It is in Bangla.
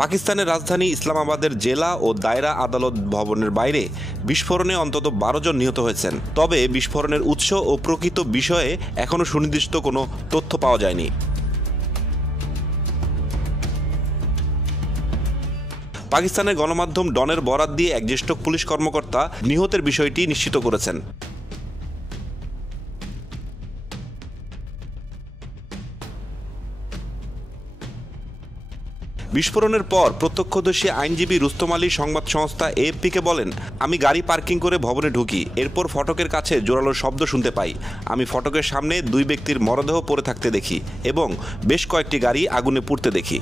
পাকিস্তানের রাজধানী ইসলামাবাদের জেলা ও দায়রা আদালত ভবনের বাইরে বিস্ফোরণে অন্তত 12 জন নিহত হয়েছেন। তবে বিস্ফোরণের উৎস ও প্রকৃত বিষয়ে এখনও সুনির্দিষ্ট কোনো তথ্য পাওয়া যায়নি। পাকিস্তানের গণমাধ্যম ডনের বরাত দিয়ে এক জ্যেষ্ঠ পুলিশ কর্মকর্তা নিহতের বিষয়টি নিশ্চিত করেছেন। বিস্ফোরণের পর প্রত্যক্ষদর্শী আইনজীবী রুস্তম আলী সংবাদ সংস্থা এএফপিকে বলেন, আমি গাড়ি পার্কিং করে ভবনে ঢুকি। এরপর ফটকের কাছে জোরালো শব্দ শুনতে পাই। আমি ফটকের সামনে 2 ব্যক্তির মরদেহ পড়ে থাকতে দেখি এবং বেশ কয়েকটি গাড়ি আগুনে পুড়তে দেখি।